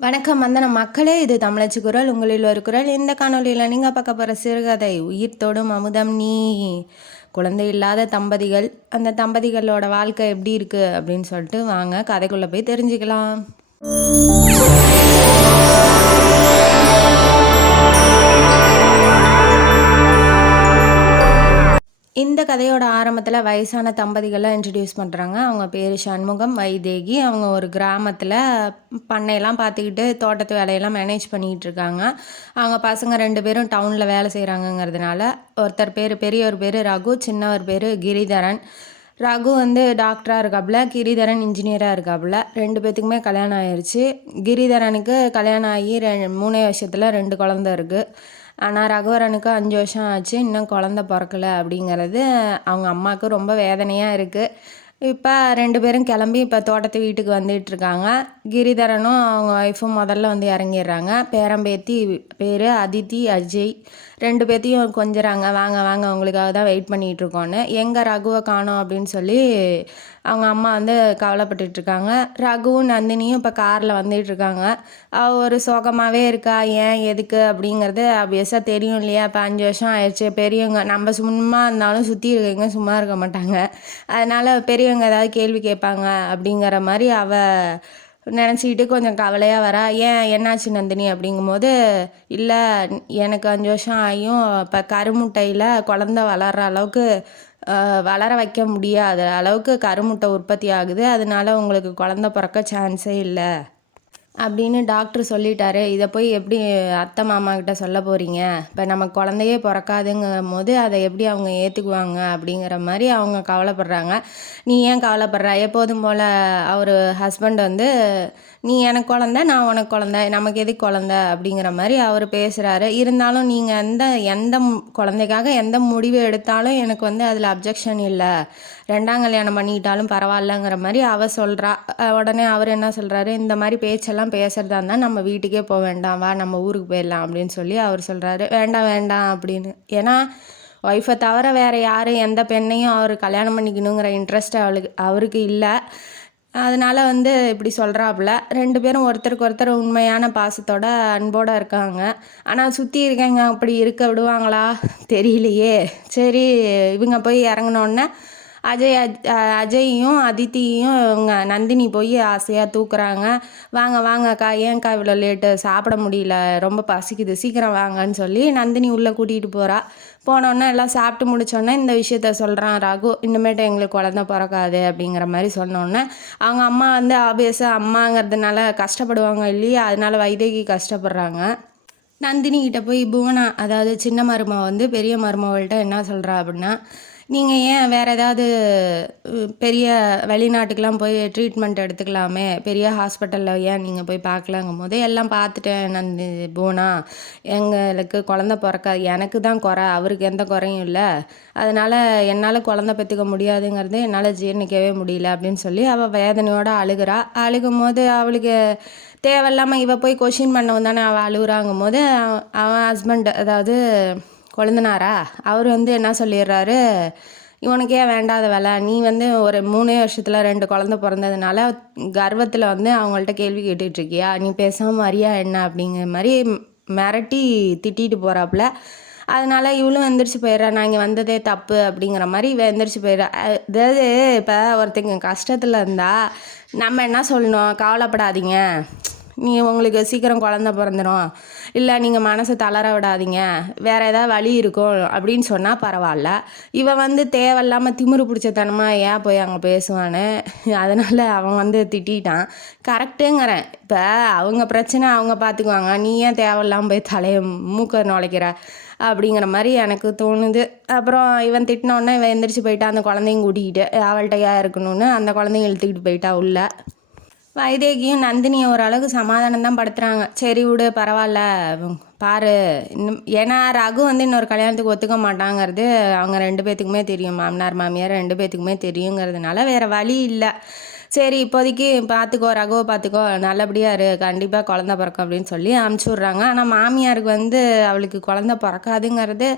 வணக்கம் வந்தனம் மக்களே, இது தமிழச்சி குரல். உங்களில் ஒரு குரல். இந்த காணொலியில் நீங்கள் பார்க்க போகிற சிறுகதை உயிர் தொடும் அமுதம் நீ. குழந்தை இல்லாத தம்பதிகள், அந்த தம்பதிகளோட வாழ்க்கை எப்படி இருக்குது அப்படின்னு சொல்லிட்டு வாங்க கதைக்குள்ளே போய் தெரிஞ்சுக்கலாம். இந்த கதையோட ஆரம்பத்தில் வயசான தம்பதிகளை இன்ட்ரடியூஸ் பண்ணுறாங்க. அவங்க பேர் சண்முகம், வைதேகி. அவங்க ஒரு கிராமத்தில் பண்ணையெல்லாம் பார்த்துக்கிட்டு தோட்டத்து வேலையெல்லாம் மேனேஜ் பண்ணிகிட்டு இருக்காங்க. அவங்க பசங்க 2 பேரும் டவுனில் வேலை செய்கிறாங்கங்கிறதுனால ஒருத்தர் பேர் பெரியவர் பேர் ரகு, சின்னவர் பேர் கிரிதரன். ரகு வந்து டாக்டராக இருக்காப்புல, கிரிதரன் இன்ஜினியராக இருக்காப்புல. 2 பேத்துக்குமே கல்யாணம் ஆயிடுச்சு. கிரிதரனுக்கு கல்யாணம் ஆகி 3 வருஷத்தில் 2 குழந்த இருக்குது. ஆனால் ரகுவரனுக்கு 5 வருஷம் ஆச்சு, இன்னும் குழந்த பிறக்கலை. அப்படிங்கிறது அவங்க அம்மாவுக்கு ரொம்ப வேதனையாக இருக்குது. இப்போ 2 பேரும் கிளம்பி இப்போ தோட்டத்து வீட்டுக்கு வந்துட்டுருக்காங்க. கிரிதரனும் அவங்க ஒய்ஃபும் முதல்ல வந்து இறங்கிடுறாங்க. பேரம்பேத்தி பேர் அதித்தி, அஜய். 2 பேர்த்தையும் கொஞ்சிறாங்க, வாங்க வாங்க உங்களுக்காக தான் வெயிட் பண்ணிகிட்ருக்கோன்னு. எங்கே ரகுவை காணோம் அப்படின்னு சொல்லி அவங்க அம்மா வந்து கவலைப்பட்டுட்ருக்காங்க. ரகுவும் நந்தினியும் இப்போ காரில் வந்துட்டுருக்காங்க. அவள் ஒரு சோகமாகவே இருக்கா. ஏன் எதுக்கு அப்படிங்கிறது ஆப்வியஸாக தெரியும் இல்லையா? இப்போ 5 வருஷம் ஆயிடுச்சு. பெரியவங்க நம்ம சும்மா இருந்தாலும் சுற்றி இருக்கவங்க சும்மா இருக்க மாட்டாங்க. அதனால் பெரியவங்க ஏதாவது கேள்வி கேட்பாங்க அப்படிங்கிற மாதிரி அவள் நினச்சிக்கிட்டு கொஞ்சம் கவலையாக வரா. ஏன் என்னாச்சு நந்தினி அப்படிங்கும்போது, இல்லை எனக்கு 5 வருஷம் ஆகியும் இப்போ கருமுட்டையில் குழந்த வளர்கிற அளவுக்கு வளர வைக்க முடியாத அளவுக்கு கருமுட்டை உற்பத்தி ஆகுது. அதனால உங்களுக்கு குழந்த பிறக்க சான்ஸே இல்லை அப்படின்னு டாக்டர் சொல்லிட்டாரு. இதை போய் எப்படி அத்தை மாமா கிட்ட சொல்ல போகிறீங்க? இப்போ நமக்கு குழந்தையே பிறக்காதுங்கும் போது அதை எப்படி அவங்க ஏற்றுக்குவாங்க அப்படிங்கிற மாதிரி அவங்க கவலைப்படுறாங்க. நீ ஏன் கவலைப்படுற? எப்போதும் போல் அவர் ஹஸ்பண்ட் வந்து, நீ எனக்கு குழந்த, நான் உனக்கு குழந்த, நமக்கு எதுக்கு குழந்த அப்படிங்கிற மாதிரி அவர் பேசுகிறாரு. இருந்தாலும் நீங்கள் எந்த குழந்தைக்காக எந்த முடிவு எடுத்தாலும் எனக்கு வந்து அதில் அப்ஜெக்ஷன் இல்லை, 2ஆம் கல்யாணம் பண்ணிக்கிட்டாலும் பரவாயில்லங்கிற மாதிரி அவள் சொல்கிறா. உடனே அவர் என்ன சொல்கிறாரு, இந்த மாதிரி பேச்செல்லாம் பேசுகிறதா இருந்தால் நம்ம வீட்டுக்கே போக வேண்டாம், வா நம்ம ஊருக்கு போயிடலாம் அப்படின்னு சொல்லி அவர் சொல்கிறாரு. வேண்டாம் வேண்டாம் அப்படின்னு. ஏன்னா ஒய்ஃபை தவிர வேறு யார் எந்த பெண்ணையும் அவர் கல்யாணம் பண்ணிக்கணுங்கிற இன்ட்ரெஸ்ட் அவருக்கு இல்லை. அதனால் வந்து இப்படி சொல்கிறாப்புல. 2 பேரும் ஒருத்தருக்கு ஒருத்தர் உண்மையான பாசத்தோட அன்போடு இருக்காங்க. ஆனால் சுற்றி இருக்கவங்க அப்படி இருக்க விடுவாங்களா தெரியலையே. சரி, இவங்க போய் இறங்கினோடனே அஜயையும் அதித்தியையும் இவங்க நந்தினி போய் ஆசையாக தூக்குறாங்க. வாங்க வாங்கக்கா, ஏன்க்கா இவ்வளோ லேட்டு, சாப்பிட முடியல, ரொம்ப பசிக்குது, சீக்கிரம் வாங்கன்னு சொல்லி நந்தினி உள்ளே கூட்டிகிட்டு போகிறா. போனோன்னே எல்லாம் சாப்பிட்டு முடிச்சோடனே இந்த விஷயத்த சொல்கிறான் ரகு, இன்னுமேட்டு எங்களுக்கு குழந்த பிறக்காது அப்படிங்கிற மாதிரி சொன்னோன்னே அவங்க அம்மா வந்து ஆப்வியஸாக அம்மாங்கிறதுனால கஷ்டப்படுவாங்க இல்லையா? அதனால வைதேகி கஷ்டப்படுறாங்க. நந்தினி கிட்ட போய் புவனா, அதாவது சின்ன மருமக வந்து பெரிய மருமகள்கிட்ட என்ன சொல்கிறா அப்படின்னா, நீங்கள் ஏன் வேறு ஏதாவது பெரிய வெளிநாட்டுக்கெலாம் போய் ட்ரீட்மெண்ட் எடுத்துக்கலாமே, பெரிய ஹாஸ்பிட்டலில் ஏன் நீங்கள் போய் பார்க்கலாங்கும் போது, எல்லாம் பார்த்துட்டேன் புவனா, எங்களுக்கு குழந்த பிறக்காது, எனக்கு தான் குறை, அவருக்கு எந்த குறையும் இல்லை, அதனால் என்னால் குழந்த பெற்றுக்க முடியாதுங்கிறது என்னால் ஜீர்ணிக்கவே முடியல அப்படின்னு சொல்லி அவள் வேதனையோடு அழுகிறா. அழுகும் போது அவளுக்கு தேவையில்லாமல் இவள் போய் கொஷின் பண்ணவும் தானே அவள் அழுகுறாங்கும் போது அவன் ஹஸ்பண்ட், அதாவது கொழுந்தனாரா, அவர் வந்து என்ன சொல்லிடுறாரு, இவனுக்கே வேண்டாத வேலை, நீ வந்து ஒரு 3 வருஷத்தில் 2 குழந்த பிறந்ததுனால கர்வத்தில் வந்து அவங்கள்ட்ட கேள்வி கேட்டுட்ருக்கியா, நீ பேசாமல் வரியா என்ன அப்படிங்கிற மாதிரி மிரட்டி திட்டிட்டு போகிறாப்புல. அதனால் இவளும் எந்திரிச்சு போயிடுறா, நான் இங்கே வந்ததே தப்பு அப்படிங்கிற மாதிரி இவ எந்திரிச்சு போயிடுறா. அதாவது இப்போ ஒருத்தங்க கஷ்டத்தில் இருந்தால் நம்ம என்ன சொல்லணும், கவலைப்படாதீங்க, உங்களுக்கு சீக்கிரம் குழந்த பிறந்துடும், இல்லை நீங்கள் மனசை தளர விடாதீங்க, வேறு ஏதாவது வழி இருக்கும் அப்படின்னு சொன்னால் பரவாயில்ல. இவன் வந்து தேவையில்லாமல் திமிரு பிடிச்சத்தனமாக ஏன் போய் அங்கே பேசுவான்னு, அதனால் அவன் வந்து திட்டான். கரெக்டுங்கிறேன். இப்போ அவங்க பிரச்சனை அவங்க பார்த்துக்குவாங்க, நீ ஏன் தேவையில்லாமல் போய் தலையை மூக்க நுழைக்கிற அப்படிங்கிற மாதிரி எனக்கு தோணுது. அப்புறம் இவன் திட்டினோடனே இவன் எந்திரிச்சு போயிட்டா, அந்த குழந்தையும் கூட்டிக்கிட்டு அவள்கிட்டையா இருக்கணும்னு அந்த குழந்தையும் இழுத்துக்கிட்டு போயிட்டா உள்ள. வைதேகியும் நந்தினியை ஓரளவுக்கு சமாதானம் தான் படுத்துகிறாங்க. சரி விடு, பரவாயில்ல, பாரு இன்னும், ஏன்னா ரகு வந்து இன்னொரு கல்யாணத்துக்கு ஒத்துக்க மாட்டாங்கிறது அவங்க 2 பேத்துக்குமே தெரியும், மாமனார் மாமியார் 2 பேத்துக்குமே தெரியுங்கிறதுனால வேறு வழி இல்லை. சரி இப்போதைக்கு பார்த்துக்கோ, ரகுவை பார்த்துக்கோ, நல்லபடியா இரு, கண்டிப்பாக குழந்த பிறக்கும் அப்படின்னு சொல்லி அனுப்பிச்சி விட்றாங்க. ஆனால் மாமியாருக்கு வந்து அவளுக்கு குழந்த பிறக்காதுங்கிறது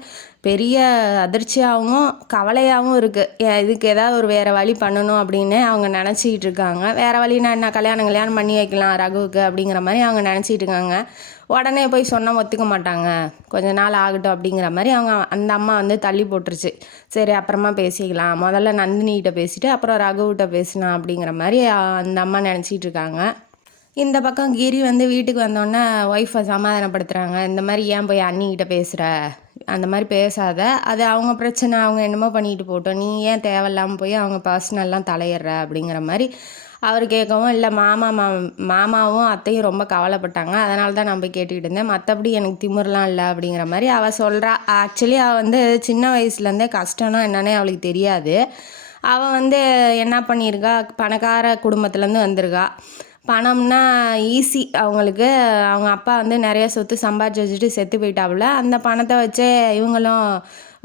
பெரிய அதிர்ச்சியாகவும் கவலையாகவும் இருக்குது. இதுக்கு ஏதாவது ஒரு வேறு வழி பண்ணணும் அப்படின்னு அவங்க நினச்சிக்கிட்டு இருக்காங்க. வேறு வழினா என்ன, கல்யாணம் பண்ணி வைக்கலாம் ரகுவுக்கு அப்படிங்கிற மாதிரி அவங்க நினச்சிட்டு இருக்காங்க. உடனே போய் சொன்னால் ஒத்துக்க மாட்டாங்க, கொஞ்ச நாள் ஆகட்டும் அப்படிங்கிற மாதிரி அந்த அம்மா வந்து தள்ளி போட்டுருச்சு. சரி அப்புறமா பேசிக்கலாம், முதல்ல நந்தினிகிட்ட பேசிட்டு அப்புறம் ரகுவிட்ட பேசலாம் அப்படிங்கிற மாதிரி அந்த அம்மா நினச்சிட்டு இருக்காங்க. இந்த பக்கம் கிரி வந்து வீட்டுக்கு வந்தோடனே ஒய்ஃபை சமாதானப்படுத்துகிறாங்க. இந்த மாதிரி ஏன் போய் அண்ணிக்கிட்ட பேசுகிற, அந்த மாதிரி பேசாத, அது அவங்க பிரச்சனை, அவங்க என்னமோ பண்ணிட்டு போட்டோம், நீ ஏன் தேவையில்லாமல் போய் அவங்க பர்சனல்லாம் தலையிடுற அப்படிங்கிற மாதிரி அவர் கேட்கவும், இல்லை மாமாவும் அத்தையும் ரொம்ப கவலைப்பட்டாங்க, அதனால தான் நான் போய் கேட்டுக்கிட்டு இருந்தேன், மற்றபடி எனக்கு திமிரெலாம் இல்லை அப்படிங்கிற மாதிரி அவள் சொல்கிறா. ஆக்சுவலி அவள் வந்து சின்ன வயசுலேருந்தே கஷ்டம்னா என்னன்னே அவளுக்கு தெரியாது. அவள் வந்து என்ன பண்ணியிருக்கா, பணக்கார குடும்பத்துலேருந்து வந்திருக்கா. பணம்னா ஈஸி அவங்களுக்கு. அவங்க அப்பா வந்து நிறைய சொத்து சம்பாதிச்சு வச்சுட்டு செத்து போயிட்டாப்புல. அந்த பணத்தை வச்சே இவங்களும்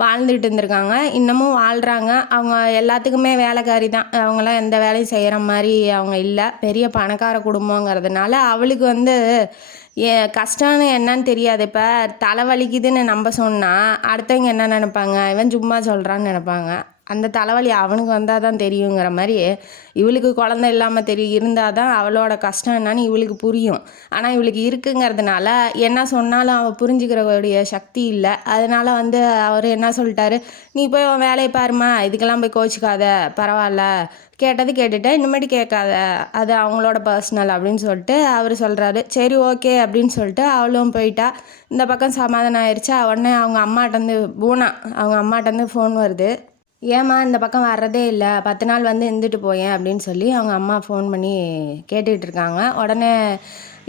வாழ்ந்துக்கிட்டு இருந்திருக்காங்க, இன்னமும் வாழ்கிறாங்க. அவங்க எல்லாத்துக்குமே வேலைக்காரி தான், அவங்களாம் எந்த வேலையும் செய்கிற மாதிரி அவங்க இல்லை. பெரிய பணக்கார குடும்பங்கிறதுனால அவளுக்கு வந்து கஷ்டம்னு என்னன்னு தெரியாது. இப்போ தலைவலிக்குதுன்னு நம்ம சொன்னால் அடுத்தவங்க என்ன நினைப்பாங்க, இவன் சும்மா சொல்கிறான்னு நினைப்பாங்க. அந்த தலைவலி அவனுக்கு வந்தால் தான் தெரியுங்கிற மாதிரி இவளுக்கு குழந்தை இல்லாமல் இருந்தால் தான் அவளோட கஷ்டம் என்னன்னு இவளுக்கு புரியும். ஆனால் இவளுக்கு இருக்குங்கிறதுனால என்ன சொன்னாலும் அவள் புரிஞ்சுக்கிறக்கூடிய சக்தி இல்லை. அதனால் வந்து அவர் என்ன சொல்லிட்டாரு, நீ போய் உன் வேலையை பாருமா, இதுக்கெல்லாம் போய் கோச்சிக்காத, பரவாயில்ல, கேட்டது கேட்டுட்டேன், இனிமேட்டு கேட்காத, அது அவங்களோட பர்சனல் அப்படின்னு சொல்லிட்டு அவர் சொல்கிறாரு. சரி ஓகே அப்படின்னு சொல்லிட்டு அவளும் போயிட்டா. இந்த பக்கம் சமாதானம் ஆயிடுச்சா. உடனே அவங்க அம்மாட்டேருந்து அவங்க அம்மாட்டேருந்து ஃபோன் வருது. ஏம்மா இந்த பக்கம் வர்றதே இல்லை, 10 நாள் வந்து இருந்துட்டு போயேன் அப்படின்னு சொல்லி அவங்க அம்மா ஃபோன் பண்ணி கேட்டுக்கிட்டு இருக்காங்க. உடனே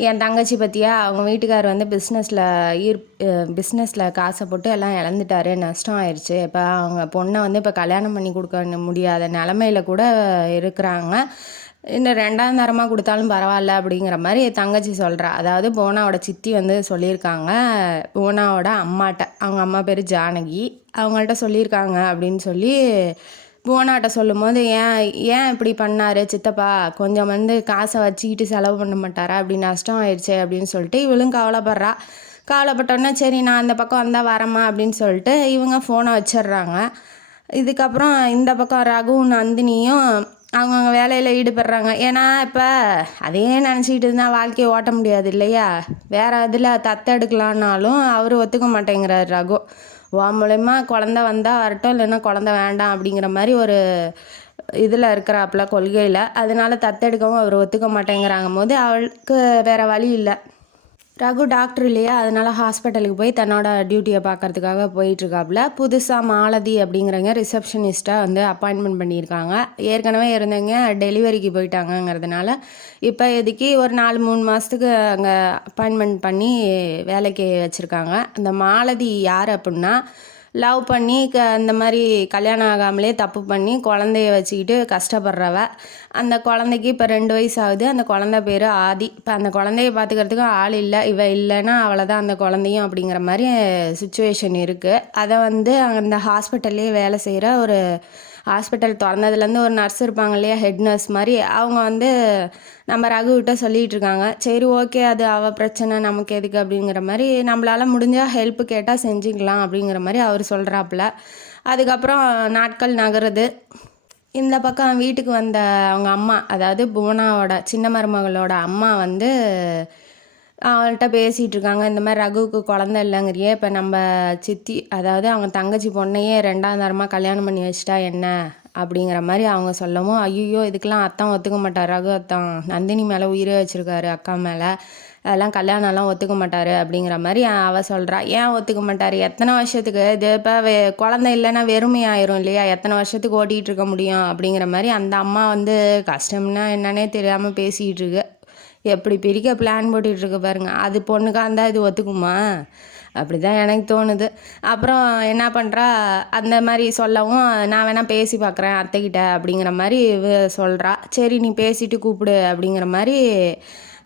என் தங்கச்சி பற்றியா, அவங்க வீட்டுக்கார் வந்து பிஸ்னஸில் காசை போட்டு எல்லாம் இழந்துட்டாரு, நஷ்டம் ஆயிடுச்சு. இப்போ அவங்க பொண்ணை வந்து இப்போ கல்யாணம் பண்ணி கொடுக்க முடியாத நிலமையில கூட இருக்கிறாங்க, இன்னும் 2ஆம் தரமாக கொடுத்தாலும் பரவாயில்ல அப்படிங்கிற மாதிரி தங்கச்சி சொல்கிறா. அதாவது போனாவோட சித்தி வந்து சொல்லியிருக்காங்க போனாவோட அம்மாட்ட, அவங்க அம்மா பேர் ஜானகி, அவங்கள்ட்ட சொல்லியிருக்காங்க அப்படின்னு சொல்லி போனாட்ட சொல்லும் போது, ஏன் இப்படி பண்ணார் சித்தப்பா, கொஞ்சம் வந்து காசை வச்சுக்கிட்டு செலவு பண்ண மாட்டாரா, அப்படி நஷ்டம் ஆயிடுச்சு அப்படின்னு சொல்லிட்டு இவளும் கவலைப்படுறா. கவலைப்பட்டோன்னே சரி நான் அந்த பக்கம் வந்தால் வரேம்மா அப்படின்னு சொல்லிட்டு இவங்க ஃபோனை வச்சிடுறாங்க. இதுக்கப்புறம் இந்த பக்கம் ரகுவும் நந்தினியும் அவங்கவுங்க வேலையில் ஈடுபடுறாங்க. ஏன்னா இப்போ அதே நினச்சிக்கிட்டு இருந்தால் வாழ்க்கையை ஓட்ட முடியாது இல்லையா. வேறு இதில் தத்தெடுக்கலான்னாலும் அவர் ஒத்துக்க மாட்டேங்கிறார் ரகு. மூலயமா குழந்த வந்தால் வரட்டும், இல்லைன்னா குழந்த வேண்டாம் அப்படிங்கிற மாதிரி ஒரு இதில் இருக்கிறாப்புல கொள்கையில். அதனால தத்தெடுக்கவும் அவர் ஒத்துக்க மாட்டேங்கிறாங்க போது அவளுக்கு வேறு வழி இல்லை. ரகு டாக்டர் இல்லையா, அதனால் ஹாஸ்பிட்டலுக்கு போய் தன்னோட டியூட்டியை பார்க்குறதுக்காக போயிட்டுருக்காப்புல. புதுசாக மாலதி அப்படிங்கிறவங்க ரிசப்ஷனிஸ்ட்டாக வந்து அப்பாயின்மெண்ட் பண்ணியிருக்காங்க. ஏற்கனவே இருந்தவங்க டெலிவரிக்கு போயிட்டாங்கங்கிறதுனால இப்போ இதுக்கு ஒரு 4-3 மாதத்துக்கு அங்கே அப்பாயின்மெண்ட் பண்ணி வேலைக்கு வச்சுருக்காங்க. அந்த மாலதி யார் அப்படின்னா, லவ் பண்ணி இந்த மாதிரி கல்யாணம் ஆகாமலே தப்பு பண்ணி குழந்தைய வச்சுக்கிட்டு கஷ்டப்படுறவ. அந்த குழந்தைக்கு இப்போ 2 வயசு ஆகுது. அந்த குழந்தை பேர் ஆதி. இப்போ அந்த குழந்தைய பார்த்துக்கிறதுக்கு ஆள் இல்லை, இவ இல்லைன்னா அவ்வளோதான் அந்த குழந்தையும் அப்படிங்கிற மாதிரி சுச்சுவேஷன் இருக்குது. அதை வந்து அந்த ஹாஸ்பிட்டல்லே வேலை செய்கிற ஒரு ஹாஸ்பிட்டல் திறந்ததுலேருந்து ஒரு நர்ஸ் இருப்பாங்க இல்லையா, ஹெட் நர்ஸ் மாதிரி, அவங்க வந்து நம்ம ரகுகிட்ட சொல்லிகிட்டு இருக்காங்க. சரி ஓகே, அது அவள் பிரச்சனை, நமக்கு எதுக்கு அப்படிங்கிற மாதிரி, நம்மளால் முடிஞ்சால் ஹெல்ப்பு கேட்டால் செஞ்சுக்கலாம் அப்படிங்கிற மாதிரி அவர் சொல்கிறாப்புல. அதுக்கப்புறம் நாட்கள் நகருது. இந்த பக்கம் வீட்டுக்கு வந்த அவங்க அம்மா, அதாவது புவனாவோட சின்ன மருமகளோட அம்மா வந்து அவள்கிட்ட பேசிகிட்டு இருக்காங்க. இந்த மாதிரி ரகுவுக்கு குழந்தை இல்லைங்கிறியே, இப்போ நம்ம சித்தி, அதாவது அவங்க தங்கச்சி பொண்ணையே 2ஆம் தரமாக கல்யாணம் பண்ணி வச்சிட்டா என்ன அப்படிங்கிற மாதிரி அவங்க சொல்லவும், ஐயோ இதுக்கெல்லாம் அத்தான் ஒத்துக்க மாட்டார், ரகு அத்தான் நந்தினி மேலே உயிரே வச்சுருக்காரு, அக்கா மேலே, அதெல்லாம் கல்யாணம்லாம் ஒத்துக்க மாட்டார் அப்படிங்கிற மாதிரி அவள் சொல்கிறா. ஏன் ஒத்துக்க மாட்டார், எத்தனை வருஷத்துக்கு இது, இப்போ குழந்தை இல்லைன்னா வெறுமை ஆயிரும் இல்லையா, எத்தனை வருஷத்துக்கு ஓட்டிகிட்டு இருக்க முடியும் அப்படிங்கிற மாதிரி அந்த அம்மா வந்து கஷ்டம்னா என்னன்னே தெரியாமல் பேசிகிட்டு இருக்கு. எப்படி பிரிக்க பிளான் போட்டுட்ருக்கு பாருங்க. அது பொண்ணுக்காக இருந்தால் இது ஒத்துக்குமா, அப்படி தான் எனக்கு தோணுது. அப்புறம் என்ன பண்ணுறா, அந்த மாதிரி சொல்லவும், நான் வேணால் பேசி பார்க்குறேன் அத்தைக்கிட்ட அப்படிங்கிற மாதிரி சொல்கிறா. சரி நீ பேசிட்டு கூப்பிடு அப்படிங்கிற மாதிரி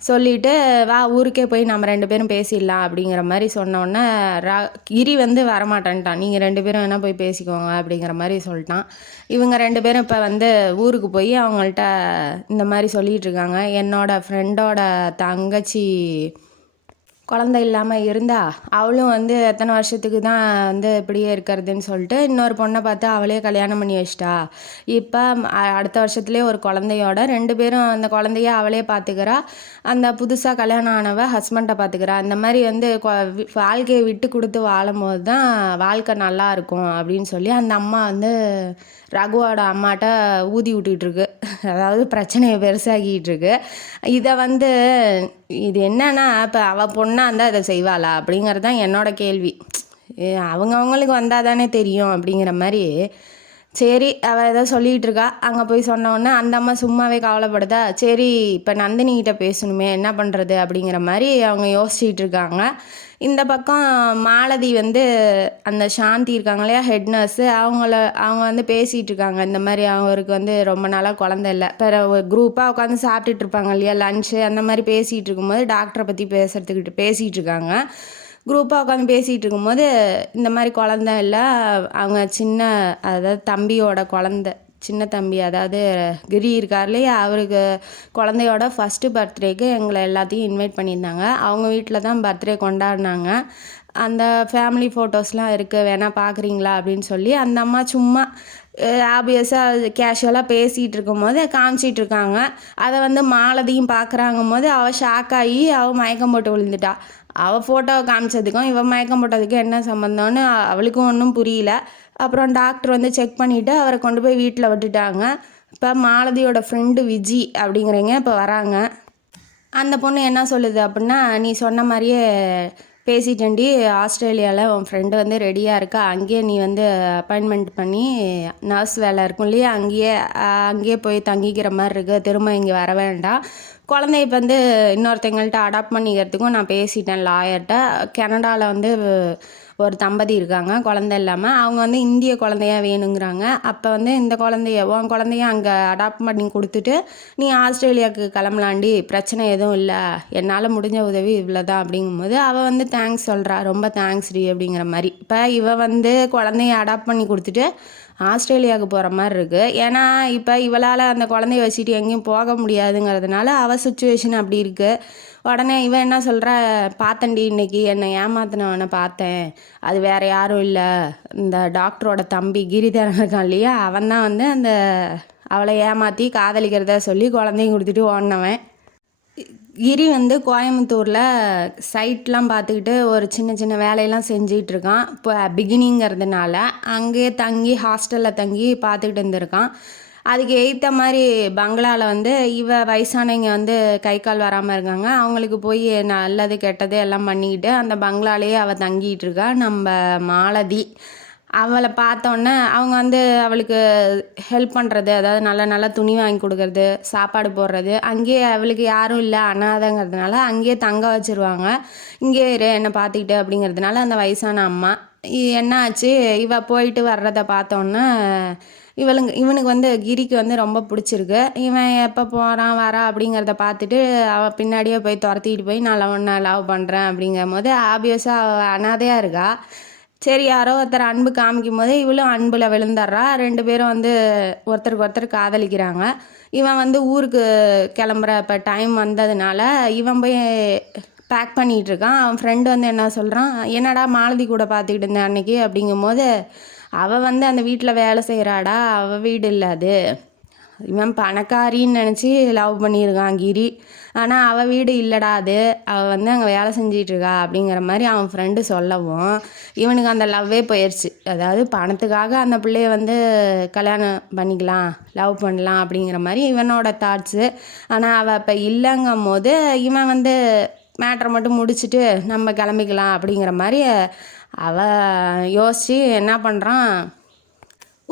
சொல்லிவிட்டு வா ஊருக்கே போய் நம்ம 2 பேரும் பேசிடலாம் அப்படிங்கிற மாதிரி சொன்னோடனே கிரி வந்து வரமாட்டேன்ட்டான். நீங்கள் 2 பேரும் வேணால் போய் பேசிக்கோங்க அப்படிங்கிற மாதிரி சொல்லிட்டான். இவங்க 2 பேரும் இப்போ வந்து ஊருக்கு போய் அவங்கள்ட்ட இந்த மாதிரி சொல்லிகிட்டு இருக்காங்க. என்னோடய ஃப்ரெண்டோட தங்கச்சி குழந்தை இல்லாமல் இருந்தா அவளும் வந்து எத்தனை வருஷத்துக்கு தான் வந்து இப்படியே இருக்கிறதுன்னு சொல்லிட்டு இன்னொரு பொண்ணை பார்த்து அவளே கல்யாணம் பண்ணி வச்சிட்டா. இப்போ அடுத்த வருஷத்துலேயே ஒரு குழந்தையோட 2 பேரும் அந்த குழந்தைய அவளே பார்த்துக்கிறா. அந்த புதுசாக கல்யாணம் ஆனவ ஹஸ்பண்டை பார்த்துக்கிறா. இந்த மாதிரி வந்து வாழ்க்கையை விட்டு கொடுத்து வாழும்போது தான் வாழ்க்கை நல்லா இருக்கும் அப்படின்னு சொல்லி அந்த அம்மா வந்து ரகுவோட அம்மாட்ட ஊதி விட்டுட்டுருக்கு. அதாவது பிரச்சனையை பெருசாகிட்டு இருக்கு. இதை வந்து இது என்னன்னா இப்போ அவள் பொண்ணாக இருந்தால் இதை செய்வாளா அப்படிங்கிறது தான் என்னோட கேள்வி. அவங்கவுங்களுக்கு வந்தால் தானே தெரியும் அப்படிங்கிற மாதிரி. சரி அவள் ஏதோ சொல்லிகிட்டு இருக்கா. அங்கே போய் சொன்னோடனே அந்த அம்மா சும்மாவே கவலைப்படுதா. சரி இப்போ நந்தினிகிட்ட பேசணுமே என்ன பண்ணுறது அப்படிங்கிற மாதிரி அவங்க யோசிச்சுட்டு இருக்காங்க. இந்த பக்கம் மாலதி வந்து அந்த சாந்தி இருக்காங்க இல்லையா ஹெட் நர்ஸு, அவங்க வந்து பேசிகிட்டு இருக்காங்க. இந்த மாதிரி அவருக்கு வந்து ரொம்ப நாளாக குழந்தை இல்லை. பிற ஒரு குரூப்பாக உட்காந்து சாப்பிட்டுட்டு இருப்பாங்க இல்லையா லன்ச்சு, அந்த மாதிரி பேசிகிட்டு இருக்கும்போது டாக்டரை பற்றி பேசிகிட்டு இருக்காங்க. குரூப்பாக உட்காந்து பேசிகிட்டு இருக்கும்போது இந்த மாதிரி குழந்தை இல்லை, அவங்க அதாவது தம்பியோட குழந்தை, சின்ன தம்பி அதாவது கிரி இருக்கார் இல்லையா, அவருக்கு குழந்தையோட ஃபஸ்ட்டு பர்த்டேக்கு எங்களை எல்லாத்தையும் இன்வைட் பண்ணியிருந்தாங்க. அவங்க வீட்டில் தான் பர்த்டே கொண்டாடினாங்க. அந்த ஃபேமிலி ஃபோட்டோஸ்லாம் இருக்குது, வேணால் பார்க்குறீங்களா அப்படின்னு சொல்லி அந்த அம்மா சும்மா ஆப்வியஸாக கேஷுவலாக பேசிகிட்டு இருக்கும்போது காமிச்சிட்டு இருக்காங்க. அதை வந்து மாலதியும் பார்க்குறாங்கும் போது அவள் ஷாக்காகி அவள் மயக்கம் போட்டு விழுந்துட்டா. அவள் ஃபோட்டோவை காமிச்சதுக்கும் இவன் மயக்கம் போட்டதுக்கும் என்ன சம்மந்தம்னு அவளுக்கும் ஒன்றும் புரியல. அப்புறம் டாக்டர் வந்து செக் பண்ணிவிட்டு அவரை கொண்டு போய் வீட்டில் விட்டுட்டாங்க. இப்போ மாலதியோட ஃப்ரெண்டு விஜி அப்படிங்கிறவங்க இப்போ வராங்க. அந்த பொண்ணு என்ன சொல்லுது அப்படின்னா, நீ சொன்ன மாதிரியே பேசிட்டேன்டி, ஆஸ்திரேலியாவில் உன் ஃப்ரெண்டு வந்து ரெடியாக இருக்கா, அங்கேயே நீ வந்து அப்பாயின்மெண்ட் பண்ணி நர்ஸ் வேலை இருக்கும் இல்லையா, அங்கேயே போய் தங்கிக்கிற மாதிரி இருக்குது, திரும்ப இங்கே வர வேண்டாம். குழந்தைய இப்போ வந்து இன்னொருத்தங்கள்ட்ட அடாப்ட் பண்ணிக்கிறதுக்கும் நான் பேசிட்டேன் லாயர்கிட்ட. கனடாவில் வந்து ஒரு தம்பதி இருக்காங்க குழந்தை இல்லாமல், அவங்க வந்து இந்திய குழந்தையா வேணுங்கிறாங்க. அப்போ வந்து இந்த உன் குழந்தைய அங்கே அடாப்ட் பண்ணி கொடுத்துட்டு நீ ஆஸ்திரேலியாவுக்கு கிளம்பலாண்டி, பிரச்சனை எதுவும் இல்லை, என்னால் முடிஞ்ச உதவி இவ்வளோ தான் அப்படிங்கும்போது அவள் வந்து தேங்க்ஸ் சொல்கிறா, ரொம்ப தேங்க்ஸ் டி அப்படிங்கிற மாதிரி. இப்போ இவள் வந்து குழந்தைய அடாப்ட் பண்ணி கொடுத்துட்டு ஆஸ்திரேலியாவுக்கு போகிற மாதிரி இருக்குது. ஏன்னா இப்போ இவளால் அந்த குழந்தைய வச்சுட்டு எங்கேயும் போக முடியாதுங்கிறதுனால அவள் சுச்சுவேஷன் அப்படி இருக்குது. உடனே இவன் என்ன சொல்கிறா, பார்த்தேன்டி இன்னைக்கு என்னை ஏமாத்தினவனை பார்த்தேன், அது வேறு யாரும் இல்லை, இந்த டாக்டரோட தம்பி கிரிதரன் இருக்கான் இல்லையா, அவன் தான் வந்து அந்த அவளை ஏமாற்றி காதலிக்கிறத சொல்லி குழந்தையும் கொடுத்துட்டு ஓடினவன். கிரி வந்து கோயம்புத்தூரில் சைட்லாம் பார்த்துக்கிட்டு ஒரு சின்ன சின்ன வேலையெல்லாம் செஞ்சிகிட்டு இருக்கான். இப்போ பிகினிங்கிறதுனால அங்கேயே தங்கி ஹாஸ்டலில் தங்கி பார்த்துக்கிட்டு இருந்திருக்கான். அதுக்கு ஏற்ற மாதிரி பங்களாவில் வந்து வயசானவங்க வந்து கை கால் வராமல் இருக்காங்க, அவங்களுக்கு போய் நல்லது கெட்டது எல்லாம் பண்ணிக்கிட்டு அந்த பங்களாலேயே அவள் தங்கிட்டு இருக்கா. நம்ம மாலதி அவளை பார்த்தோன்னே அவங்க வந்து அவளுக்கு ஹெல்ப் பண்ணுறது, அதாவது நல்ல நல்ல துணி வாங்கி கொடுக்கறது, சாப்பாடு போடுறது, அங்கேயே அவளுக்கு யாரும் இல்லை அனாதைங்கிறதுனால அங்கேயே தங்க வச்சுருவாங்க. இங்கே என்னை பார்த்துக்கிட்டு அப்படிங்கிறதுனால அந்த வயசான அம்மா என்ன ஆச்சு, போயிட்டு வர்றதை பார்த்தோன்னே இவனுக்கு வந்து கிரிக்கு வந்து ரொம்ப பிடிச்சிருக்கு. இவன் எப்போ போகிறான் வரா அப்படிங்கிறத பார்த்துட்டு அவள் பின்னாடியே போய் துரத்திக்கிட்டு போய் நான் ஒன்று லவ் பண்ணுறேன் அப்படிங்கும் போது ஆப்வியஸாக அவள் அனாதையாக இருக்கா. சரி யாரோ ஒருத்தர் அன்பு காமிக்கும் போதே இவளும் அன்பில் விழுந்துடுறா. 2 பேரும் வந்து ஒருத்தருக்கு ஒருத்தர் காதலிக்கிறாங்க. இவன் வந்து ஊருக்கு கிளம்புற இப்போ டைம் வந்ததுனால இவன் போய் பேக் பண்ணிகிட்டு இருக்கான். அவன் ஃப்ரெண்டு வந்து என்ன சொல்கிறான், என்னடா மாலதி கூட பார்த்துக்கிட்டு இருந்தேன் அன்னைக்கு அப்படிங்கும்போது, அவள் வந்து அந்த வீட்டில் வேலை செய்கிறாடா, அவள் வீடு இல்லை அது, இவன் பணக்காரின்னு நினச்சி லவ் பண்ணியிருக்கான் கிரி, ஆனால் அவள் வீடு இல்லைடா அது, அவள் வந்து அங்கே வேலை செஞ்சிகிட்ருக்கா அப்படிங்கிற மாதிரி அவன் ஃப்ரெண்டு சொல்லவும் இவனுக்கு அந்த லவ்வே போயிடுச்சு. அதாவது பணத்துக்காக அந்த பிள்ளைய வந்து கல்யாணம் பண்ணிக்கலாம், லவ் பண்ணலாம் அப்படிங்கிற மாதிரி இவனோட தாட்ஸு. ஆனால் அவள் இப்போ இல்லைங்கும் போது இவன் வந்து மேட்ரை மட்டும் முடிச்சுட்டு நம்ம கிளம்பிக்கலாம் அப்படிங்கிற மாதிரி அவள் யோசித்து என்ன பண்ணுறான்,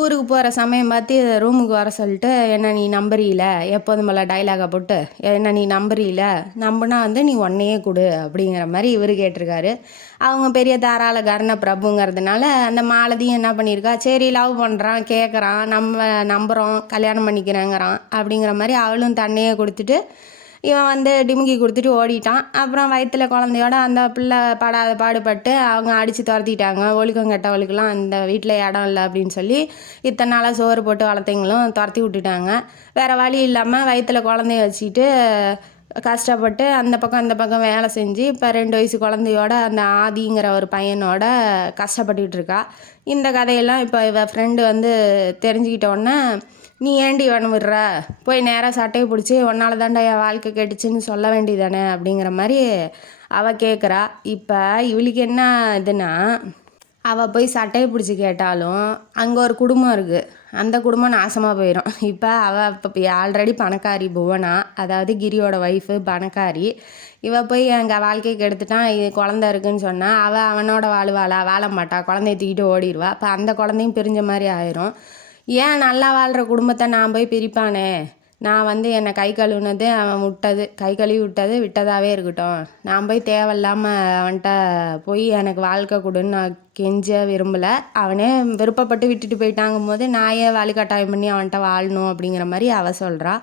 ஊருக்கு போகிற சமயம் பார்த்து ரூமுக்கு வர சொல்லிட்டு, என்ன நீ நம்புறீல, எப்போதும் போல் டைலாகை போட்டு என்ன நீ நம்புறீல, நம்புனா வந்து நீ ஒன்றையே கொடு அப்படிங்கிற மாதிரி இவர் கேட்டிருக்காரு. அவங்க பெரிய தாராள கர்ண பிரபுங்கிறதுனால அந்த மாலதியும் என்ன பண்ணியிருக்கா, சரி லவ் பண்ணுறான், கேட்குறான், நம்ம நம்புகிறோம், கல்யாணம் பண்ணிக்கிறேங்கிறான் அப்படிங்கிற மாதிரி அவளும் தன்னையே கொடுத்துட்டு இவன் வந்து டிமுக்கி கொடுத்துட்டு ஓடிட்டான். அப்புறம் வயிற்றுல குழந்தையோட அந்த பிள்ளை படாத பாடுபட்டு அவங்க அடித்து துரத்திட்டாங்க. ஒழுக்கம் கெட்டவளுக்கெல்லாம் அந்த வீட்டில் இடம் இல்லை அப்படின்னு சொல்லி இத்தனை நாளாக சோறு போட்டு வளர்த்தவங்களும் துரத்தி விட்டுட்டாங்க. வேறு வழி இல்லாமல் வயிற்றுல குழந்தைய வச்சுக்கிட்டு கஷ்டப்பட்டு அந்த பக்கம் இந்த பக்கம் வேலை செஞ்சு இப்போ 2 வயசு குழந்தையோட அந்த ஆதிங்கிற ஒரு பையனோட கஷ்டப்பட்டுக்கிட்டு இருக்கா. இந்த கதையெல்லாம் இப்போ இவ ஃப்ரெண்டு வந்து தெரிஞ்சுக்கிட்டோன்னே, நீ ஏண்டி இவனை விடுற, போய் நேராக சட்டையை பிடிச்சி உன்னால தாண்டா என் வாழ்க்கை கெட்டுச்சுன்னு சொல்ல வேண்டியதானே அப்படிங்கிற மாதிரி அவள் கேட்குறா. இப்போ இவளுக்கு என்ன இதுன்னா, அவள் போய் சட்டையை பிடிச்சி கேட்டாலும் அங்கே ஒரு குடும்பம் இருக்குது, அந்த குடும்பம் நாசமாக போயிடும். இப்போ அவள் இப்போ ஆல்ரெடி பணக்காரி புவனா, அதாவது கிரியோட ஒய்ஃபு பணக்காரி. இவள் போய் எங்கள் வாழ்க்கைக்கு எடுத்துட்டான், இது குழந்த இருக்குன்னு சொன்னால் அவள் அவனோட வாழ மாட்டா, குழந்தைய தூக்கிட்டு ஓடிடுவா. இப்போ அந்த குழந்தையும் பிரிஞ்ச மாதிரி ஆயிரும். ஏன் நல்லா வாழ்கிற குடும்பத்தை நான் போய் பிரிப்பானே, நான் வந்து என்னை கை கழுவுனது அவன் விட்டது, கை கழுவி விட்டதாகவே இருக்கட்டும், நான் போய் தேவையில்லாமல் அவன்கிட்ட போய் எனக்கு வாழ்க்கை கொடுன்னு நான் கெஞ்ச விரும்பலை. அவனே விருப்பப்பட்டு விட்டுட்டு போயிட்டாங்கும் போது நான் ஏன் வழிகட்டாயம் பண்ணி அவன்கிட்ட வாழணும் அப்படிங்கிற மாதிரி அவள் சொல்கிறா.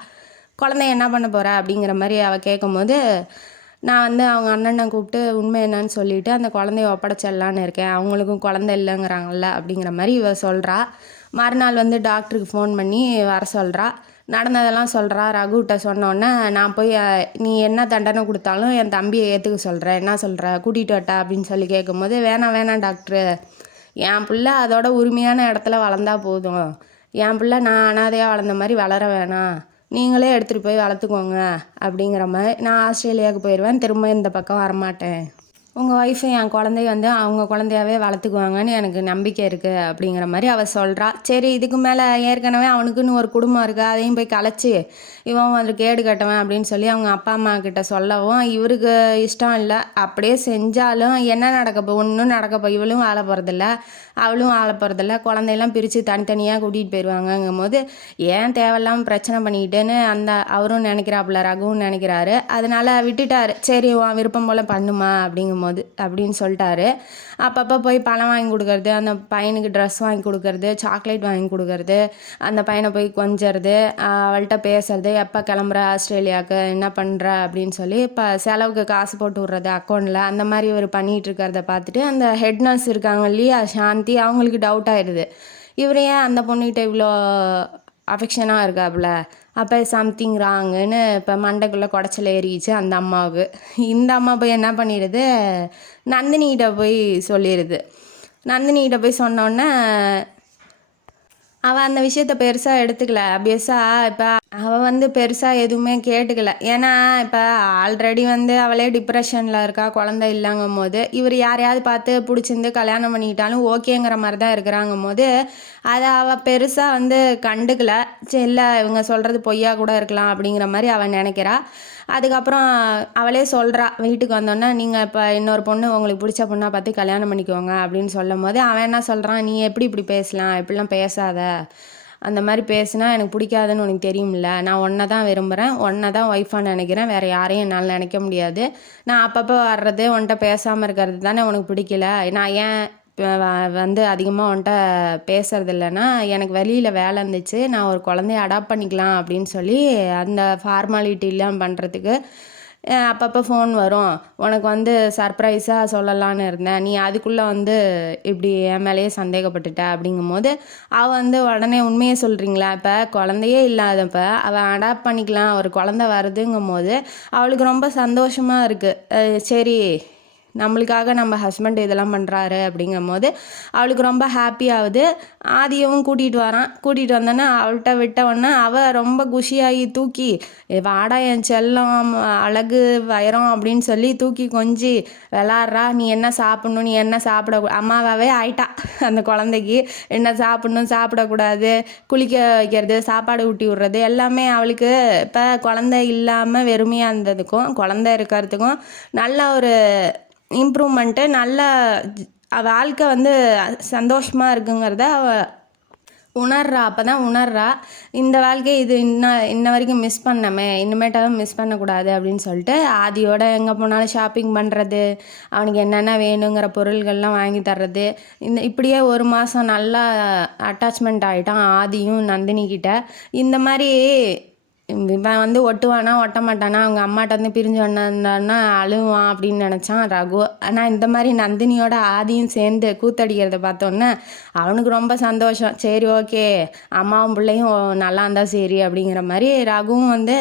குழந்தைய என்ன பண்ண போகிற அப்படிங்கிற மாதிரி அவள் கேட்கும்போது, நான் வந்து அவங்க அண்ணனை கூப்பிட்டு உண்மை என்னன்னு சொல்லிவிட்டு அந்த குழந்தைய ஒப்படைச்சிடலான்னு இருக்கேன், அவங்களுக்கும் குழந்தை இல்லைங்கிறாங்கல்ல அப்படிங்கிற மாதிரி இவள் சொல்கிறா. மறுநாள் வந்து டாக்டருக்கு ஃபோன் பண்ணி வர சொல்கிறா. நடந்ததெல்லாம் சொல்கிறா. ரகுகிட்ட சொன்னோன்னே, நான் போய் நீ என்ன தண்டனை கொடுத்தாலும் என் தம்பியை ஏற்றுக்க சொல்கிறேன், என்ன சொல்கிற, கூட்டிகிட்டு வட்டா அப்படின்னு சொல்லி கேட்கும்போது, வேணாம் டாக்டரு, என் பிள்ளை அதோட உரிமையான இடத்துல வளர்ந்தா போதும், என் பிள்ளை நான் அனாதையாக வளர்ந்த மாதிரி வளர வேணாம், நீங்களே எடுத்துகிட்டு போய் வளர்த்துக்கோங்க அப்படிங்கிற மாதிரி, நான் ஆஸ்திரேலியாவுக்கு போயிடுவேன், திரும்ப இந்த பக்கம் வரமாட்டேன், உங்கள் ஒய்ஃபை என் குழந்தைய வந்து அவங்க குழந்தையாவே வளர்த்துக்குவாங்கன்னு எனக்கு நம்பிக்கை இருக்குது அப்படிங்கிற மாதிரி அவள் சொல்கிறா. சரி, இதுக்கு மேலே ஏற்கனவே அவனுக்குன்னு ஒரு குடும்பம் இருக்குது, அதையும் போய் கலைச்சி இவன் வந்து கேடு கட்டவன் அப்படின்னு சொல்லி அவங்க அப்பா அம்மா கிட்ட சொல்லவும் இவருக்கு இஷ்டம் இல்லை. அப்படியே செஞ்சாலும் என்ன நடக்கப்போ, ஒன்றும் நடக்கப்போ, இவளும் வாழ போகிறதில்ல, அவளும் வாழ போகிறதில்ல, குழந்தையெல்லாம் பிரித்து தனித்தனியாக கூட்டிகிட்டு போயிடுவாங்கங்கும் போது ஏன் தேவையில்லாமல் பிரச்சனை பண்ணிக்கிட்டேன்னு அவரும் நினைக்கிறாப்புல, ரகுவும் நினைக்கிறாரு. அதனால் விட்டுட்டார். சரி, உன் விருப்பம் போல் பண்ணுமா அப்படின்னு சொல்லிட்டாரு. அப்பப்போ போய் பழம் வாங்கி கொடுக்கறது, அந்த பையனுக்கு ட்ரெஸ் வாங்கி கொடுக்கறது, சாக்லேட் வாங்கி கொடுக்கறது, அந்த பையனை போய் கொஞ்சறது, அவள்கிட்ட பேசுறது, எப்போ கிளம்புற ஆஸ்திரேலியாவுக்கு, என்ன பண்ணுற அப்படின்னு சொல்லி இப்போ செலவுக்கு காசு போட்டு விட்றது அக்கௌண்ட்டில், அந்த மாதிரி இவர் பண்ணிகிட்டு இருக்கிறத பார்த்துட்டு அந்த ஹெட் நர்ஸ் இருக்காங்க இல்லையா சாந்தி, அவங்களுக்கு டவுட் ஆயிடுது, இவர் ஏன் அந்த பொண்ணுகிட்ட இவ்வளோ அஃபெக்ஷனாக இருக்காப்புல, அப்போ சம்திங் ராங்குன்னு இப்போ மண்டைக்குள்ளே குடைச்சல் ஏறிச்சு அந்த அம்மாவுக்கு. இந்த அம்மா போய் என்ன பண்ணிடுது, நந்தினிகிட்ட போய் சொல்லிடுது. நந்தினிகிட்ட போய் சொன்னோன்னே அவள் அந்த விஷயத்த பெருசாக எடுத்துக்கல. ஆப்வியஸாக இப்போ அவள் வந்து பெருசாக எதுவுமே கேட்டுக்கல. ஏன்னா இப்போ ஆல்ரெடி வந்து அவளே டிப்ரெஷனில் இருக்கா, குழந்தை இல்லைங்கும் போது இவர் யாரையாவது பார்த்து பிடிச்சிருந்து கல்யாணம் பண்ணிக்கிட்டாலும் ஓகேங்கிற மாதிரி தான் இருக்கிறாங்கும் போது அதை அவள் பெருசாக வந்து கண்டுக்கல. சரி, இல்லை இவங்க சொல்கிறது பொய்யா கூட இருக்கலாம் அப்படிங்கிற மாதிரி அவள் நினைக்கிறா. அதுக்கப்புறம் அவளே சொல்கிறா, வீட்டுக்கு வந்தோன்னே நீங்கள் இப்போ இன்னொரு பொண்ணு உங்களுக்கு பிடிச்ச பொண்ணாக பார்த்து கல்யாணம் பண்ணிக்கோங்க அப்படின்னு சொல்லும் போது அவன் என்ன சொல்கிறான், நீ இப்படி பேசலாம், இப்படிலாம் பேசாத, அந்த மாதிரி பேசுனா எனக்கு பிடிக்காதுன்னு உனக்கு தெரியும்ல, நான் ஒன்றை தான் விரும்புகிறேன், ஒன்றை தான் ஒய்ஃபாக நினைக்கிறேன், வேறு யாரையும் என்னால் நினைக்க முடியாது, நான் அப்பப்போ வர்றது உன்கிட்ட பேசாமல் இருக்கிறது தானே உனக்கு பிடிக்கல, நான் ஏன் வந்து அதிகமாக உன்கிட்ட பேசுறது இல்லைன்னா எனக்கு வெளியில் வேலை இருந்துச்சு, நான் ஒரு குழந்தைய அடாப்ட் பண்ணிக்கலாம் அப்படின்னு சொல்லி அந்த ஃபார்மாலிட்டிலாம் பண்ணுறதுக்கு அப்பப்போ ஃபோன் வரும், உனக்கு வந்து சர்ப்ரைஸாக சொல்லலான்னு இருந்தேன், நீ அதுக்குள்ளே வந்து இப்படி என் மேலேயே சந்தேகப்பட்டுட்ட அப்படிங்கும் போது அவள் வந்து உடனே உண்மையை சொல்கிறீங்களா, இப்போ குழந்தையே இல்லாதப்ப அவள் அடாப்ட் பண்ணிக்கலாம், ஒரு குழந்தை வருதுங்கும் போது அவளுக்கு ரொம்ப சந்தோஷமாக இருக்குது. சரி, நம்மளுக்காக நம்ம ஹஸ்பண்ட் இதெல்லாம் பண்ணுறாரு அப்படிங்கும் போது அவளுக்கு ரொம்ப ஹாப்பியாகுது. ஆதியவும் கூட்டிகிட்டு வரான். கூட்டிகிட்டு வந்தோன்னே அவள்கிட்ட விட்டவொடனே அவள் ரொம்ப குஷியாகி தூக்கி வாடா என் செல்லம் அழகு வைரம் அப்படின்னு சொல்லி தூக்கி கொஞ்சி விளாட்றா. நீ என்ன சாப்பிட்ணும், நீ என்ன சாப்பிட, அம்மாவாகவே ஆயிட்டா அந்த குழந்தைக்கு. என்ன சாப்பிட்ணும், சாப்பிடக்கூடாது, குளிக்க வைக்கிறது, சாப்பாடு ஊட்டி விட்றது எல்லாமே அவளுக்கு இப்போ குழந்தை இல்லாமல் வெறுமையாக இருந்ததுக்கும் குழந்தை இருக்கிறதுக்கும் நல்ல ஒரு இம்ப்ரூவ்மெண்ட்டு, நல்ல வாழ்க்கை வந்து சந்தோஷமாக இருக்குங்கிறத அவள் உணர்றா. அப்போ தான் உணர்றா, இந்த வாழ்க்கையை இது இன்ன வரைக்கும் மிஸ் பண்ணமே, இனிமேட்டாலும் மிஸ் பண்ணக்கூடாது அப்படின்னு சொல்லிட்டு ஆதியோட எங்கே போனாலும் ஷாப்பிங் பண்ணுறது, அவனுக்கு என்னென்ன வேணுங்கிற பொருள்கள்லாம் வாங்கி தர்றது, இப்படியே ஒரு மாதம் நல்லா அட்டாச்மெண்ட் ஆகிட்டான் ஆதியும் நந்தினிக்கிட்ட. இந்த மாதிரி இவன் வந்து ஒட்டுவானா ஒட்ட மாட்டானா அவங்க அம்மாட்ட வந்து பிரிஞ்சு வந்தான்னா அழுவான் அப்படின்னு நினச்சான் ரகு. ஆனால் இந்த மாதிரி நந்தினியோட ஆதியும் சேர்ந்து கூத்தடிக்கிறத பார்த்தோன்னே அவனுக்கு ரொம்ப சந்தோஷம். சரி ஓகே, அம்மாவும் பிள்ளையும் நல்லா இருந்தால் சரி அப்படிங்கிற மாதிரி ரகுவும் வந்து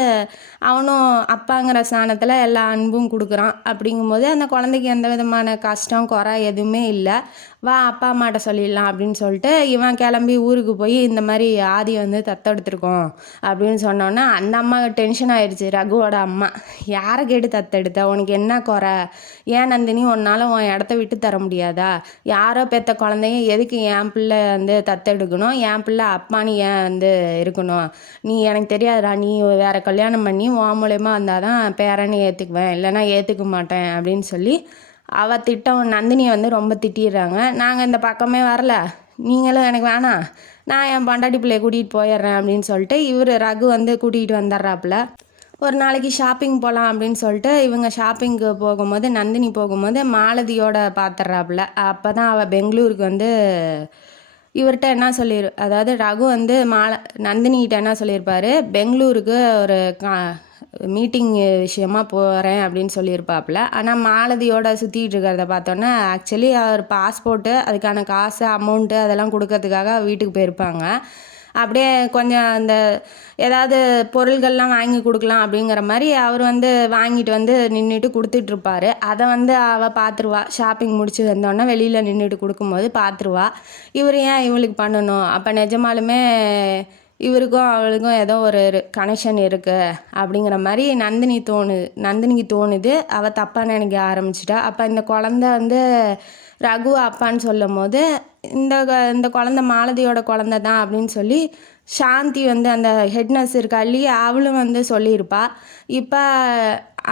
அவனும் அப்பாங்கிற ஸ்தானத்தில் எல்லா அன்பும் கொடுக்குறான். அப்படிங்கும்போது அந்த குழந்தைக்கு எந்த விதமான கஷ்டம் குறை எதுவுமே இல்லை. வா அப்பா அம்மாட்ட சொல்லிடலாம் அப்படின்னு சொல்லிட்டு இவன் கிளம்பி ஊருக்கு போய் இந்த மாதிரி ஆதி வந்து தத்தெடுத்துருக்கோம் அப்படின்னு சொன்னோன்னே அந்த அம்மா டென்ஷன் ஆயிடுச்சு. ரகுவோட அம்மா, யாரை கேட்டு தத்தெடுத்த, உனக்கு என்ன குறை, ஏன் நந்தினி உன்னால் உன் இடத்த விட்டு தர முடியாதா, யாரோ பெற்ற குழந்தைய எதுக்கு என் பிள்ளை வந்து தத்தெடுக்கணும், என் பிள்ளை அப்பான்னு ஏன் வந்து இருக்கணும், நீ எனக்கு தெரியாதுடா, நீ வேற கல்யாணம் பண்ணி உன் மூலயமா வந்தால் தான் பேரன்னு ஏற்றுக்குவேன், இல்லைன்னா ஏற்றுக்க மாட்டேன் அப்படின்னு சொல்லி அவள் திட்டம் நந்தினியை வந்து ரொம்ப திட்டிடுறாங்க. நாங்கள் இந்த பக்கமே வரல, நீங்களும் எனக்கு வேணாம், நான் என் பொண்டாட்டி பிள்ளைய கூட்டிகிட்டு போயிடுறேன் அப்படின்னு சொல்லிட்டு இவர் ரகு வந்து கூட்டிகிட்டு வந்துடுறாப்புல. ஒரு நாளைக்கு ஷாப்பிங் போகலாம் அப்படின்னு சொல்லிட்டு இவங்க ஷாப்பிங்க்கு போகும்போது நந்தினி போகும்போது மாலதியோட பார்த்துட்றாப்புல. அப்போ தான் அவள் பெங்களூருக்கு வந்து இவர்கிட்ட என்ன அதாவது ரகு வந்து நந்தினிகிட்ட என்ன சொல்லியிருப்பாரு, பெங்களூருக்கு ஒரு மீட்டிங் விஷயமா போகிறேன் அப்படின்னு சொல்லியிருப்பாப்புல. ஆனால் மாலதியோட சுற்றிட்டு இருக்கிறத பார்த்தோன்னே ஆக்சுவலி அவர் பாஸ்போர்ட்டு அதுக்கான காசு அமௌண்ட்டு அதெல்லாம் கொடுக்கறதுக்காக வீட்டுக்கு போயிருப்பாங்க. அப்படியே கொஞ்சம் அந்த ஏதாவது பொருள்கள்லாம் வாங்கி கொடுக்கலாம் அப்படிங்கிற மாதிரி அவர் வந்து வாங்கிட்டு வந்து நின்றுட்டு கொடுத்துட்ருப்பாரு. அதை வந்து அவள் பார்த்துருவா. ஷாப்பிங் முடிச்சு வந்தோடனே வெளியில் நின்றுட்டு கொடுக்கும்போது பார்த்துருவா. இவர் ஏன் இவளுக்கு பண்ணணும், அப்போ நிஜமாலுமே இவருக்கும் அவளுக்கும் ஏதோ ஒரு கனெக்ஷன் இருக்குது அப்படிங்கிற மாதிரி நந்தினிக்கு தோணுது. அவள் தப்பாக நினைக்க ஆரம்பிச்சிட்டா. அப்போ இந்த குழந்த வந்து ரகு அப்பான்னு சொல்லும் போது இந்த குழந்த மாலதியோட குழந்த தான் அப்படின்னு சொல்லி சாந்தி வந்து அந்த ஹெட்னஸ் இருக்கா இல்லையா, அவளும் வந்து சொல்லியிருப்பா. இப்போ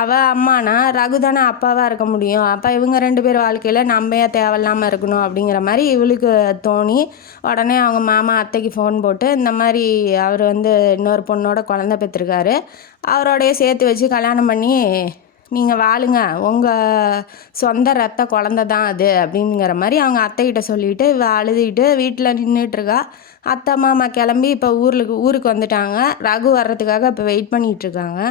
அவள் அம்மானா ரகு தானே அப்பாவாக இருக்க முடியும், அப்போ இவங்க 2 பேர் வாழ்க்கையில் நம்ம ஏன் தேவையில்லாமல் இருக்கணும் அப்படிங்கிற மாதிரி இவளுக்கு தோணி உடனே அவங்க மாமா அத்தைக்கு ஃபோன் போட்டு இந்த மாதிரி அவர் வந்து இன்னொரு பொண்ணோட குழந்தை பெற்றிருக்காரு, அவரோடைய சேர்த்து வச்சு கல்யாணம் பண்ணி நீங்கள் வாழுங்க, உங்கள் சொந்த ரத்த குழந்த தான் அது அப்படிங்கிற மாதிரி அவங்க அத்தைக்கிட்ட சொல்லிவிட்டு அழுதுகிட்டு வீட்டில் நின்றுட்டுருக்கா. அத்தை மாமா கிளம்பி இப்போ ஊருக்கு வந்துட்டாங்க. ரகு வர்றதுக்காக இப்போ வெயிட் பண்ணிகிட்ருக்காங்க.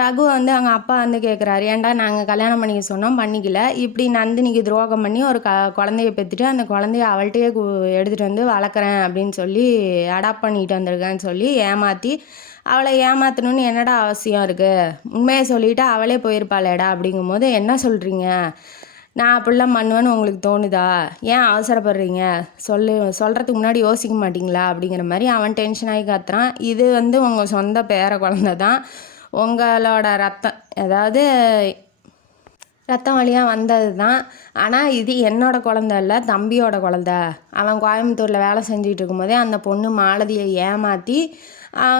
ரகு வந்து அவங்க அப்பா வந்து கேட்குறாரு, ஏன்டா நாங்கள் கல்யாணம் பண்ணிக்க சொன்னோம் பண்ணிக்கல, இப்படி நந்தினிக்கு துரோகம் பண்ணி ஒரு குழந்தைய பெற்றுட்டு அந்த குழந்தைய அவள்கிட்டயே எடுத்துகிட்டு வந்து வளர்க்குறேன் அப்படின்னு சொல்லி அடாப்ட் பண்ணிட்டு வந்திருக்கேன்னு சொல்லி ஏமாற்றி அவளை ஏமாற்றணுன்னு என்னடா அவசியம் இருக்குது, உண்மையை சொல்லிவிட்டு அவளே போயிருப்பாளேடா அப்படிங்கும்போது என்ன சொல்கிறீங்க, நான் அப்படிலாம் பண்ணுவேன்னு உங்களுக்கு தோணுதா, ஏன் அவசரப்படுறீங்க, சொல்கிறதுக்கு முன்னாடி யோசிக்க மாட்டிங்களா அப்படிங்கிற மாதிரி அவன் டென்ஷன் ஆகி கத்துறான். இது வந்து உங்கள் சொந்த பேர குழந்தை தான், உங்களோட ரத்தம் அதாவது ரத்தம் வழியாக வந்தது தான், ஆனால் இது என்னோட குழந்த இல்லை, தம்பியோட குழந்த. அவன் கோயம்புத்தூரில் வேலை செஞ்சுட்டு இருக்கும்போதே அந்த பொண்ணு மாலதியை ஏமாற்றி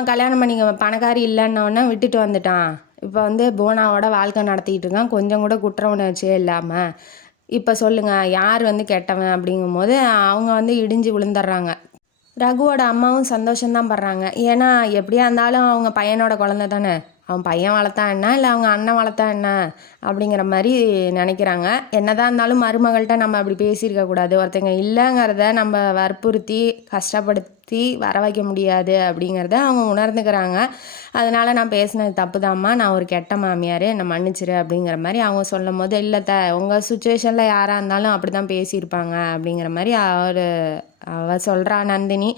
கல்யாணம் பண்ணிக்க பணக்காரி இல்லைன்னொன்னே விட்டுட்டு வந்துட்டான். இப்போ வந்து புவனாவோட வாழ்க்கை நடத்திக்கிட்டு இருக்கான், கொஞ்சம் கூட குற்ற உணர்ச்சியே இல்லாமல். இப்போ சொல்லுங்கள் யார் வந்து கெட்டவன் அப்படிங்கும்போது அவங்க வந்து இடிஞ்சு விழுந்துடுறாங்க. ரகுவோட அம்மாவும் சந்தோஷம்தான் படுறாங்க. ஏன்னா எப்படியா இருந்தாலும் அவங்க பையனோட குழந்த தானே, அவன் பையன் வளர்த்தா என்ன இல்லை அவங்க அண்ணன் வளர்த்தா என்ன அப்படிங்கிற மாதிரி நினைக்கிறாங்க. என்னதான் இருந்தாலும் மருமகள்கிட்ட நம்ம அப்படி பேசியிருக்கக்கூடாது, ஒருத்தங்க இல்லைங்கிறத நம்ம வற்புறுத்தி கஷ்டப்படுத்தி வர வைக்க முடியாது அப்படிங்கிறத அவங்க உணர்ந்துக்கிறாங்க. அதனால் நான் பேசினது தப்பு தான்மா, நான் ஒரு கெட்ட மாமியார், என்னை மன்னிச்சிரு அப்படிங்கிற மாதிரி அவங்க சொல்லும் போது, இல்லை உங்கள் சுச்சுவேஷனில் யாராக இருந்தாலும் அப்படி தான் பேசியிருப்பாங்க அப்படிங்கிற மாதிரி அவள் சொல்கிறா நந்தினி.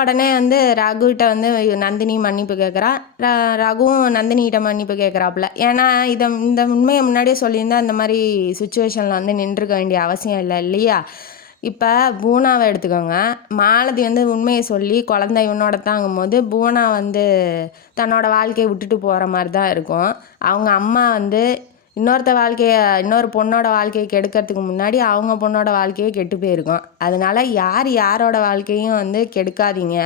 உடனே வந்து ரகுகிட்ட வந்து நந்தினி மன்னிப்பு கேட்குறா. ரகுவும் நந்தினிகிட்ட மன்னிப்பு கேட்குறாப்புல. ஏன்னா இந்த உண்மையை முன்னாடியே சொல்லியிருந்தா இந்த மாதிரி சுச்சுவேஷனில் வந்து நின்றுக்க வேண்டிய அவசியம் இல்லையா. இப்போ பூனாவை எடுத்துக்கோங்க. மாலதி வந்து உண்மையை சொல்லி குழந்தை இவனோட தாங்கும் போது பூனா வந்து தன்னோட வாழ்க்கையை விட்டுட்டு போகிற மாதிரி தான் இருக்கும். அவங்க அம்மா வந்து இன்னொரு பொண்ணோட வாழ்க்கையை கெடுக்கிறதுக்கு முன்னாடி அவங்க பொண்ணோட வாழ்க்கையே கெட்டு போயிருக்கும். அதனால யாரோட வாழ்க்கையும் வந்து கெடுக்காதீங்க,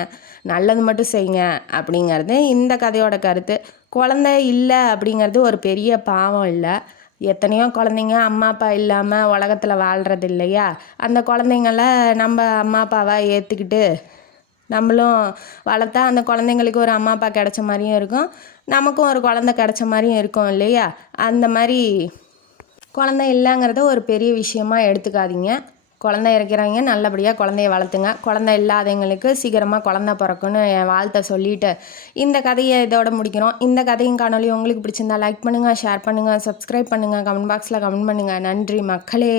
நல்லது மட்டும் செய்யுங்க அப்படிங்கிறது இந்த கதையோட கருத்து. குழந்தை இல்லை அப்படிங்கிறது ஒரு பெரிய பாவம் இல்லை. எத்தனையோ குழந்தைங்க அம்மா அப்பா இல்லாமல் உலகத்தில் வாழ்கிறது இல்லையா. அந்த குழந்தைங்கள நம்ம அம்மா அப்பாவை ஏற்றுக்கிட்டு நம்மளும் வளர்த்தா அந்த குழந்தைங்களுக்கு ஒரு அம்மா அப்பா கிடைச்ச மாதிரியும் இருக்கும், நமக்கும் ஒரு குழந்தை கிடைச்ச மாதிரியும் இருக்கும் இல்லையா. அந்த மாதிரி குழந்தை இல்லைங்கிறத ஒரு பெரிய விஷயமா எடுத்துக்காதீங்க. குழந்தை இருக்கிறவங்க நல்லபடியாக குழந்தைய வளர்த்துங்க. குழந்தை இல்லாதவங்களுக்கு சீக்கிரமாக குழந்தை பிறக்குன்னு என் வாழ்த்தை சொல்லிவிட்டு இந்த கதையை இதோட முடிக்கிறோம். இந்த கதையும் காணொலி உங்களுக்கு பிடிச்சிருந்தா லைக் பண்ணுங்கள், ஷேர் பண்ணுங்கள், சப்ஸ்கிரைப் பண்ணுங்கள், கமெண்ட் பாக்ஸில் கமெண்ட் பண்ணுங்கள். நன்றி மக்களே.